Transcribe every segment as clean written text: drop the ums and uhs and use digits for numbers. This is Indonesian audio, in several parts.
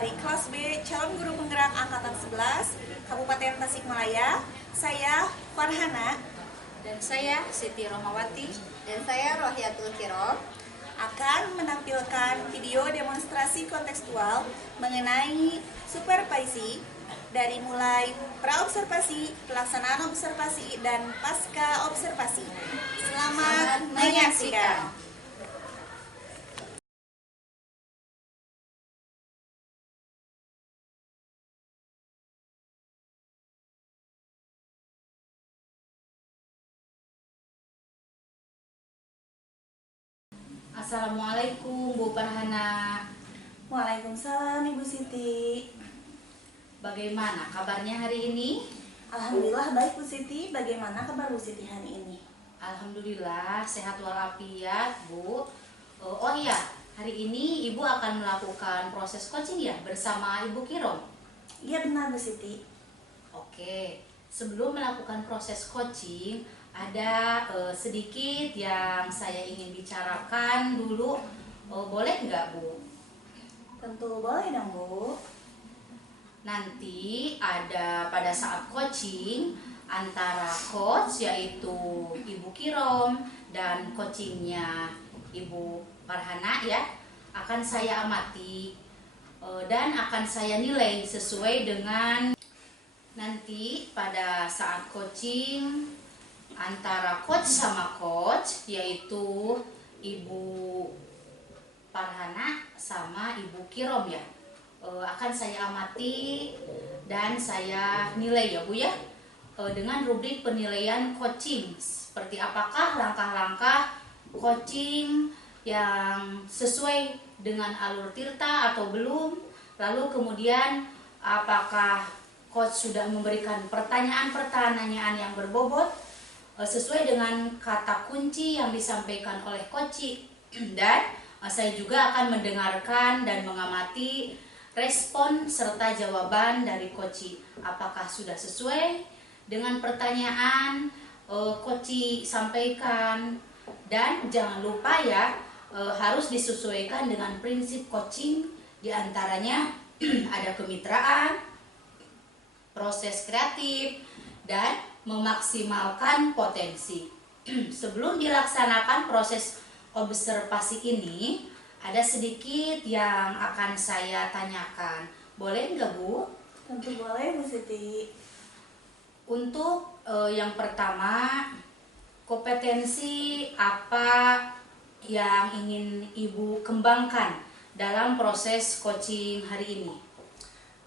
dari kelas B calon guru penggerak angkatan 11 Kabupaten Tasikmalaya. Saya Farhana Dan saya Siti Romawati. Dan saya Rohyatul Kirom akan menampilkan video demonstrasi kontekstual mengenai supervisi dari mulai praobservasi, pelaksanaan observasi, dan pasca observasi. Selamat menyaksikan. Assalamualaikum Bu Farhana. Waalaikumsalam Ibu Siti. Bagaimana kabarnya hari ini? Alhamdulillah baik Bu Siti. Bagaimana kabar Bu Siti hari ini? Alhamdulillah sehat walafiat Bu. Oh iya, hari ini Ibu akan melakukan proses coaching ya bersama Ibu Kirom. Iya benar Bu Siti. Oke, sebelum melakukan proses coaching ada sedikit yang saya ingin bicarakan dulu. Boleh nggak Bu? Tentu boleh dong Bu. Nanti ada pada saat coaching antara coach yaitu Ibu Kirom dan coachingnya Ibu Farhana ya, akan saya amati dan akan saya nilai sesuai dengan nanti pada saat coaching antara coach sama coach yaitu Ibu Farhana sama Ibu Kirom ya. Akan saya amati dan saya nilai ya Bu ya, dengan rubrik penilaian coaching, seperti apakah langkah-langkah coaching yang sesuai dengan alur tirta atau belum, lalu kemudian apakah coach sudah memberikan pertanyaan-pertanyaan yang berbobot sesuai dengan kata kunci yang disampaikan oleh coach, dan saya juga akan mendengarkan dan mengamati respon serta jawaban dari coach, apakah sudah sesuai dengan pertanyaan coach sampaikan, dan jangan lupa ya harus disesuaikan dengan prinsip coaching, diantaranya ada kemitraan, proses kreatif, dan memaksimalkan potensi. Sebelum dilaksanakan proses observasi ini, ada sedikit yang akan saya tanyakan. Boleh nggak Bu? Tentu boleh Bu Siti. Untuk yang pertama, kompetensi apa yang ingin Ibu kembangkan dalam proses coaching hari ini?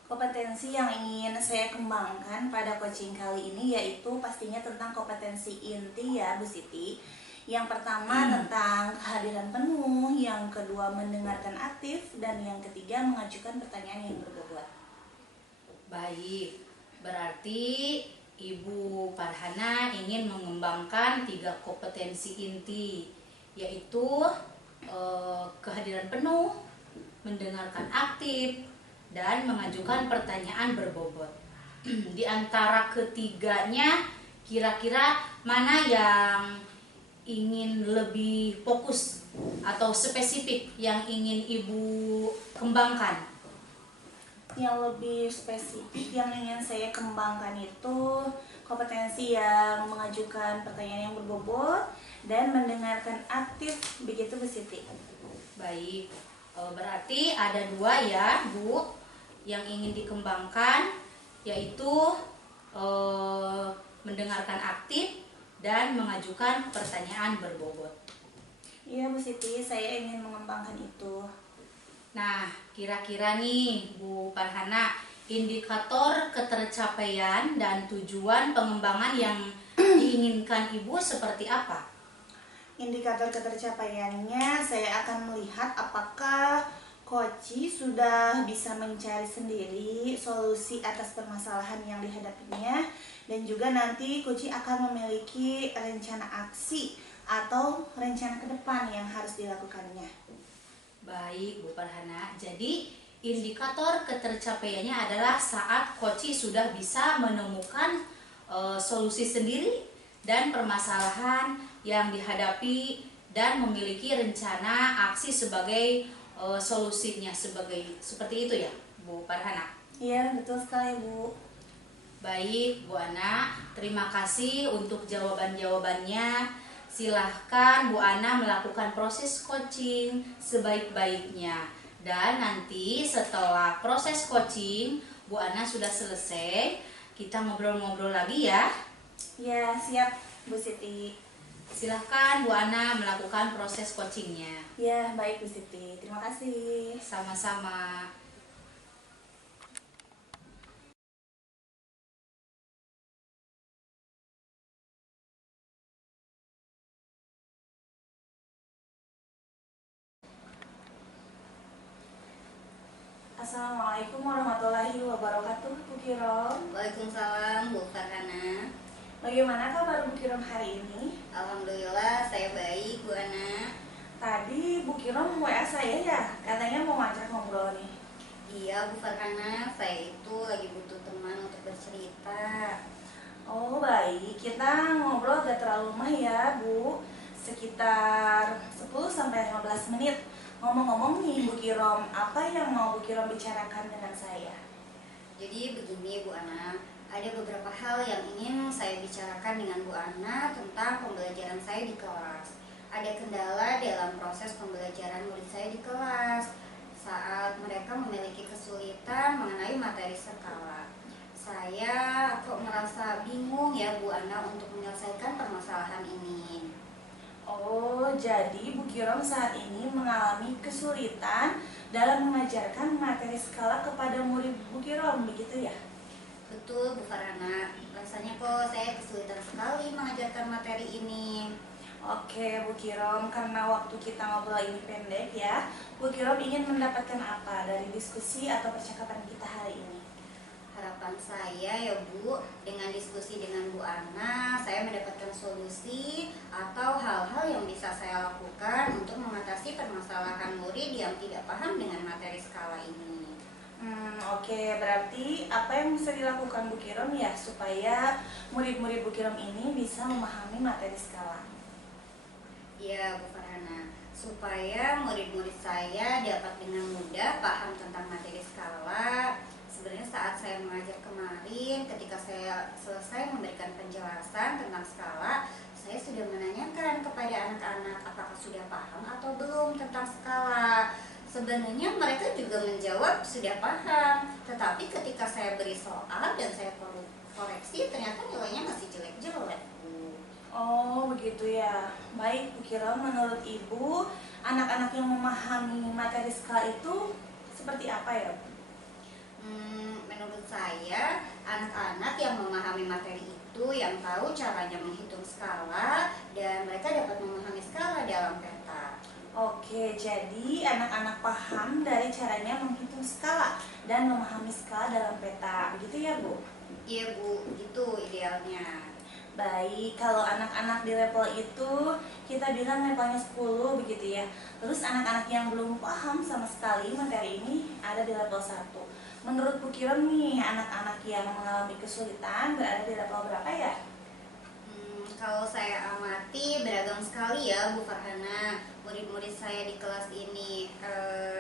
Kompetensi yang ingin saya kembangkan pada coaching kali ini yaitu pastinya tentang kompetensi inti ya Bu Siti. Yang pertama tentang kehadiran penuh, yang kedua mendengarkan aktif, dan yang ketiga mengajukan pertanyaan yang berbobot. Baik, berarti Ibu Farhana ingin mengembangkan 3 kompetensi inti, yaitu kehadiran penuh, mendengarkan aktif, dan mengajukan pertanyaan berbobot. Di antara ketiganya, kira-kira mana yang ingin lebih fokus atau spesifik yang ingin Ibu kembangkan? Yang lebih spesifik yang ingin saya kembangkan itu kompetensi yang mengajukan pertanyaan yang berbobot dan mendengarkan aktif, begitu Bu Siti. Baik, berarti ada 2 ya Bu yang ingin dikembangkan, yaitu mendengarkan aktif dan mengajukan pertanyaan berbobot. Iya Bu Siti, saya ingin mengembangkan itu. Nah, kira-kira nih Bu Farhana, indikator ketercapaian dan tujuan pengembangan yang diinginkan Ibu seperti apa? Indikator ketercapaiannya saya akan melihat apakah coach sudah bisa mencari sendiri solusi atas permasalahan yang dihadapinya, dan juga nanti coach akan memiliki rencana aksi atau rencana ke depan yang harus dilakukannya. Baik Bu Farhana, jadi indikator ketercapaiannya adalah saat coach sudah bisa menemukan solusi sendiri dan permasalahan yang dihadapi dan memiliki rencana aksi sebagai solusinya seperti itu ya, Bu Farhana? Iya, betul sekali, Bu. Baik, Bu Ana, terima kasih untuk jawaban-jawabannya. Silahkan Bu Ana melakukan proses coaching sebaik-baiknya. Dan nanti setelah proses coaching, Bu Ana sudah selesai, kita ngobrol-ngobrol lagi ya. Ya, siap, Bu Siti. Silahkan Bu Ana melakukan proses coachingnya. Ya, baik Bu Siti. Terima kasih. Sama-sama. Assalamualaikum warahmatullahi wabarakatuh, Bu Kirom. Waalaikumsalam Bu Farhana. Bagaimana kabar Bu Kirom hari ini? Alhamdulillah saya baik Bu Ana. Tadi Bu Kirom WA saya ya, katanya mau ngajak ngobrol nih. Iya Bu Farhana, saya itu lagi butuh teman untuk bercerita. Oh baik, kita ngobrol gak terlalu lama ya Bu, sekitar 10-15 menit. Ngomong-ngomong nih Bu Kirom, apa yang mau Bu Kirom bicarakan dengan saya? Jadi begini Bu Ana, ada beberapa hal yang ingin saya bicarakan dengan Bu Ana tentang pembelajaran saya di kelas. Ada kendala dalam proses pembelajaran murid saya di kelas saat mereka memiliki kesulitan mengenai materi skala. Saya kok merasa bingung ya Bu Ana untuk menyelesaikan permasalahan ini. Oh, jadi Bu Kirom saat ini mengalami kesulitan dalam mengajarkan materi skala kepada murid Bu Kirom, begitu ya? Betul Bu Farhana, rasanya kok saya kesulitan sekali mengajarkan materi ini. Oke Bu Kirom, karena waktu kita ngobrol ini pendek ya, Bu Kirom ingin mendapatkan apa dari diskusi atau percakapan kita hari ini? Harapan saya ya Bu, dengan diskusi dengan Bu Ana, saya mendapatkan solusi atau hal-hal yang bisa saya lakukan untuk mengatasi permasalahan murid yang tidak paham dengan materi skala ini. Oke, berarti apa yang bisa dilakukan Bu Kirom ya supaya murid-murid Bu Kirom ini bisa memahami materi skala? Ya Bu Farhana, supaya murid-murid saya dapat dengan mudah paham tentang materi skala. Sebenarnya saat saya mengajar kemarin, ketika saya selesai memberikan penjelasan tentang skala, saya sudah menanyakan kepada anak-anak apakah sudah paham atau belum tentang skala. Sebenarnya mereka juga menjawab sudah paham, tetapi ketika saya beri soal dan saya koreksi, ternyata nilainya masih jelek-jelek, Bu. Oh begitu ya. Baik Bu Kirom, menurut Ibu anak-anak yang memahami materi skala itu seperti apa ya Bu? Menurut saya, anak-anak yang memahami materi itu yang tahu caranya menghitung skala dan mereka dapat memahami skala dalam peta. Oke, jadi anak-anak paham dari caranya menghitung skala dan memahami skala dalam peta, begitu ya Bu? Iya Bu, itu idealnya. Baik, kalau anak-anak di level itu kita bilang levelnya 10 begitu ya. Terus anak-anak yang belum paham sama sekali materi ini ada di level 1. Menurut Bu Kirom nih, anak-anak yang mengalami kesulitan berada di level berapa ya? Kalau saya amati beragam sekali ya Bu Farhana. Murid-murid saya di kelas ini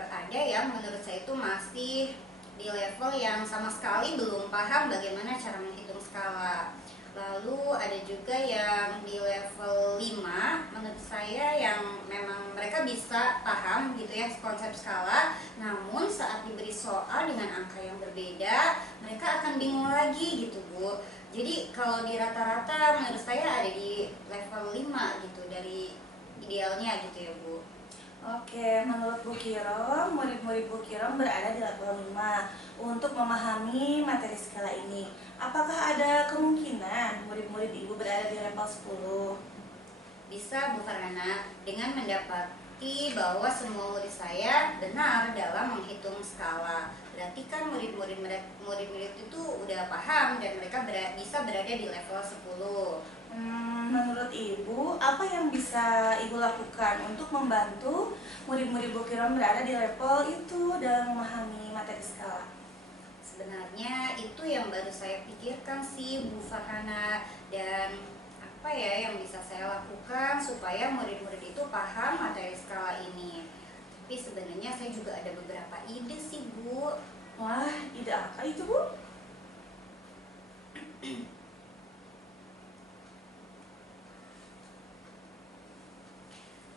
ada yang menurut saya itu masih di level yang sama sekali belum paham bagaimana cara menghitung skala. Lalu ada juga yang di level 5, menurut saya yang memang mereka bisa paham gitu ya konsep skala, namun saat diberi soal dengan angka yang berbeda, mereka akan bingung lagi gitu Bu. Jadi kalau di rata-rata menurut saya ada di level 5 gitu dari idealnya gitu ya Bu. Oke, menurut Bu Kirom, murid-murid Bu Kirom berada di level 5 untuk memahami materi skala ini. Apakah ada kemungkinan murid-murid Ibu berada di level 10? Bisa Bu Farhana, dengan mendapati bahwa semua murid saya benar dalam menghitung skala. Berarti kan murid-murid itu udah paham dan mereka bisa berada di level 10. Menurut Ibu, apa yang bisa Ibu lakukan untuk membantu murid-murid Bu Kirom berada di level itu dalam memahami materi skala? Sebenarnya itu yang baru saya pikirkan sih Bu Farhana, dan apa ya yang bisa saya lakukan supaya murid-murid itu paham materi skala ini. Tapi sebenarnya saya juga ada beberapa ide sih, Bu. Wah, ide apa itu, Bu?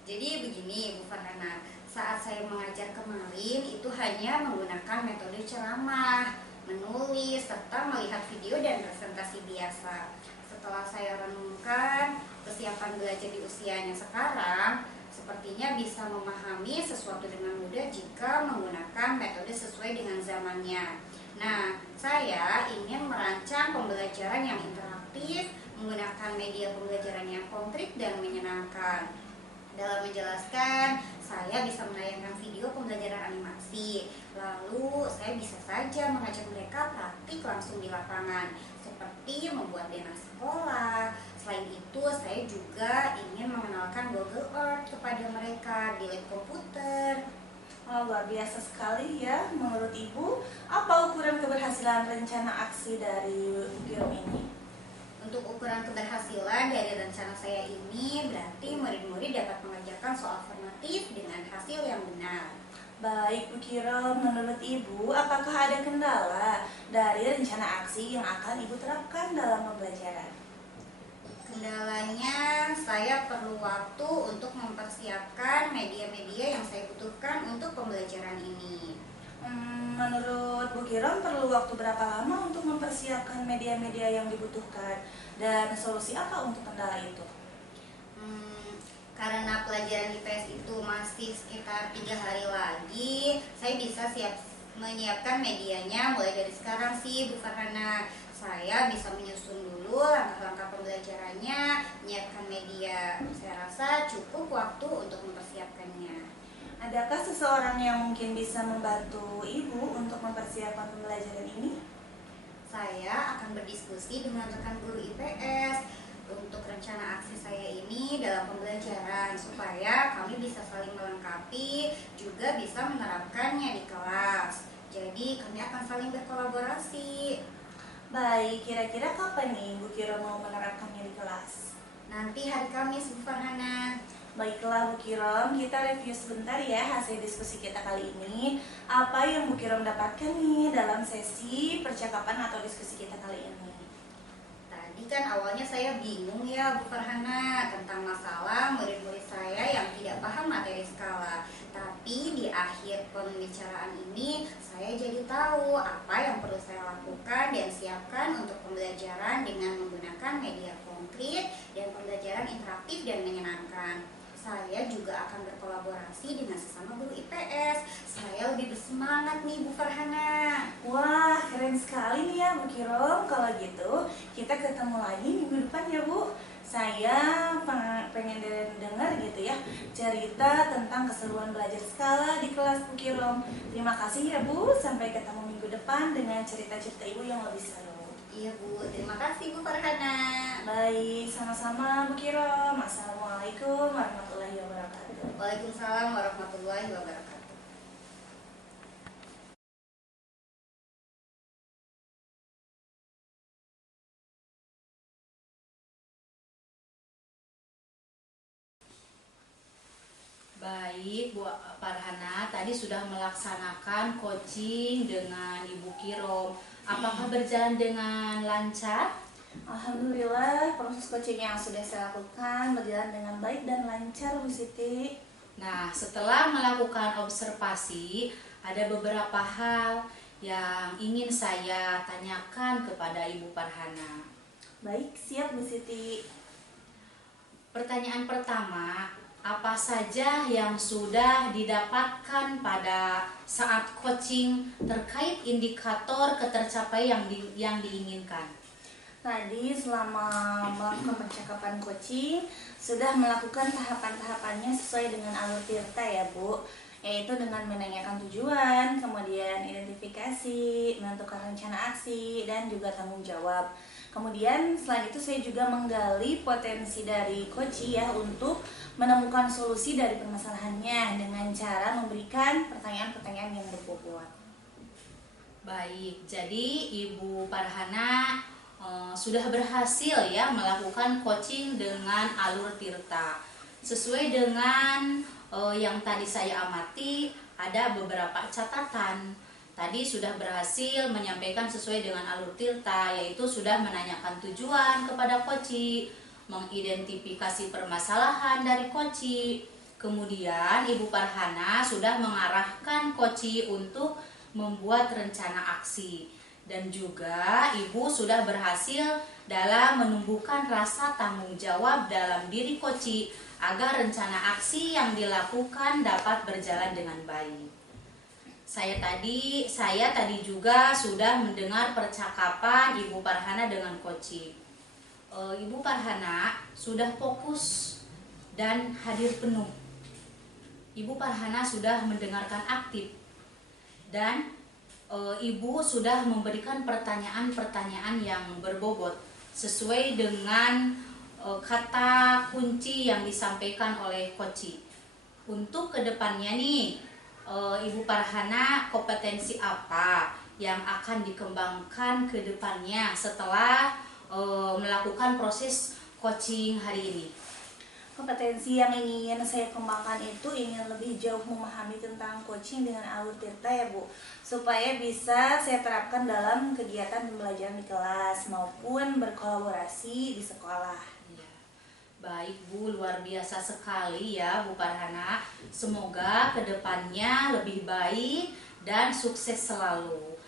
Jadi begini, Bu Farhana, saat saya mengajar kemarin itu hanya menggunakan metode ceramah, menulis, serta melihat video dan presentasi biasa. Setelah saya renungkan persiapan belajar di usianya sekarang, sepertinya bisa memahami sesuatu dengan mudah jika menggunakan metode sesuai dengan zamannya. Nah, saya ingin merancang pembelajaran yang interaktif, menggunakan media pembelajaran yang konkret dan menyenangkan. Dalam menjelaskan, saya bisa menayangkan video pembelajaran animasi. Lalu, saya bisa saja mengajak mereka praktik langsung di lapangan, seperti membuat denah sekolah. Selain itu, saya juga ingin mengenalkan Google Earth kepada mereka di lab komputer. Oh, luar biasa sekali ya. Menurut Ibu, apa ukuran keberhasilan rencana aksi dari Bu Kirom ini? Untuk ukuran keberhasilan dari rencana saya ini berarti murid-murid dapat mengerjakan soal formatif dengan hasil yang benar. Baik, Bu Kirom, menurut Ibu, apakah ada kendala dari rencana aksi yang akan Ibu terapkan dalam pembelajaran? Kendalanya, saya perlu waktu untuk mempersiapkan media-media yang saya butuhkan untuk pembelajaran ini. Menurut Bu Kirom, perlu waktu berapa lama untuk mempersiapkan media-media yang dibutuhkan? Dan solusi apa untuk kendala itu? Karena pelajaran IPS itu masih sekitar 3 hari lagi, saya bisa menyiapkan medianya mulai dari sekarang sih, Bu Farhana. Saya bisa menyusun dulu langkah-langkah pembelajarannya, menyiapkan media. Saya rasa cukup waktu untuk mempersiapkannya. Adakah seseorang yang mungkin bisa membantu Ibu untuk mempersiapkan pembelajaran ini? Saya akan berdiskusi dengan rekan guru IPS untuk rencana aksi saya ini dalam pembelajaran supaya kami bisa saling melengkapi, juga bisa menerapkannya di kelas. Jadi kami akan saling berkolaborasi. Baik, kira-kira kapan nih Bu Kirom mau menerapkannya di kelas? Nanti hari Kamis, Bu Farhana. Baiklah Bu Kirom, kita review sebentar ya hasil diskusi kita kali ini. Apa yang Bu Kirom dapatkan nih dalam sesi percakapan atau diskusi kita kali ini? Tadi kan awalnya saya bingung ya, Bu Farhana, tentang masalah murid-murid saya yang tidak paham materi skala. Tapi di akhir pembicaraan ini saya jadi tahu apa yang perlu saya lakukan dan siapkan untuk pembelajaran dengan menggunakan media konkret dan pembelajaran interaktif dan menyenangkan. Saya juga akan berkolaborasi dengan sesama guru IPS. Saya lebih bersemangat nih, Bu Farhana. Wah, keren sekali nih ya Bu Kirom. Kalau gitu, kita ketemu lagi minggu depan ya Bu. Saya pengen dengar gitu ya cerita tentang keseruan belajar skala di kelas Bu Kirom. Terima kasih ya Bu. Sampai ketemu minggu depan dengan cerita-cerita Ibu yang lebih seru. Iya Bu, terima kasih Bu Farhana. Baik, sama-sama Bu Kirom. Assalamualaikum warahmatullahi wabarakatuh. Waalaikumsalam warahmatullahi wabarakatuh. Baik, Bu Farhana, tadi sudah melaksanakan coaching dengan Ibu Kirom. Apakah berjalan dengan lancar? Alhamdulillah, proses coaching yang sudah saya lakukan berjalan dengan baik dan lancar Bu Siti. Nah, setelah melakukan observasi, ada beberapa hal yang ingin saya tanyakan kepada Ibu Farhana. Baik, siap Bu Siti. Pertanyaan pertama, apa saja yang sudah didapatkan pada saat coaching terkait indikator ketercapaian yang diinginkan? Tadi selama melakukan percakapan coaching sudah melakukan tahapan-tahapannya sesuai dengan alur Tirta ya Bu, yaitu dengan menanyakan tujuan, kemudian identifikasi, menentukan rencana aksi, dan juga tanggung jawab. Kemudian selain itu saya juga menggali potensi dari coach ya untuk menemukan solusi dari permasalahannya dengan cara memberikan pertanyaan-pertanyaan yang berbobot. Baik, jadi Ibu Farhana sudah berhasil ya melakukan coaching dengan alur Tirta sesuai dengan yang tadi saya amati ada beberapa catatan. Tadi sudah berhasil menyampaikan sesuai dengan alur Tirta, yaitu sudah menanyakan tujuan kepada Koci, mengidentifikasi permasalahan dari Koci. Kemudian Ibu Farhana sudah mengarahkan Koci untuk membuat rencana aksi. Dan juga Ibu sudah berhasil dalam menumbuhkan rasa tanggung jawab dalam diri Koci agar rencana aksi yang dilakukan dapat berjalan dengan baik. Saya tadi juga sudah mendengar percakapan Ibu Farhana dengan Koci. Ibu Farhana sudah fokus dan hadir penuh. Ibu Farhana sudah mendengarkan aktif dan Ibu sudah memberikan pertanyaan-pertanyaan yang berbobot sesuai dengan kata kunci yang disampaikan oleh Koci. Untuk kedepannya nih, Ibu Farhana kompetensi apa yang akan dikembangkan ke depannya setelah melakukan proses coaching hari ini? Kompetensi yang ingin saya kembangkan itu ingin lebih jauh memahami tentang coaching dengan alur Tirta ya Bu, supaya bisa saya terapkan dalam kegiatan pembelajaran di kelas maupun berkolaborasi di sekolah. Baik Bu, luar biasa sekali ya Bu Farhana. Semoga kedepannya lebih baik dan sukses selalu.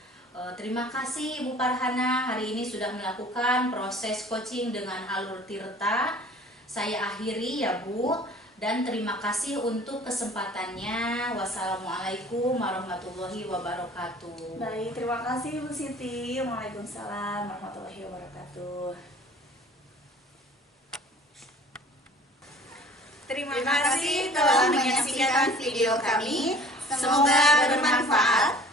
Terima kasih Bu Farhana hari ini sudah melakukan proses coaching dengan alur Tirta. Saya akhiri ya Bu, dan terima kasih untuk kesempatannya. Wassalamualaikum warahmatullahi wabarakatuh. Baik, terima kasih Bu Siti. Waalaikumsalam warahmatullahi wabarakatuh. Terima kasih telah menyaksikan video kami. Semoga bermanfaat.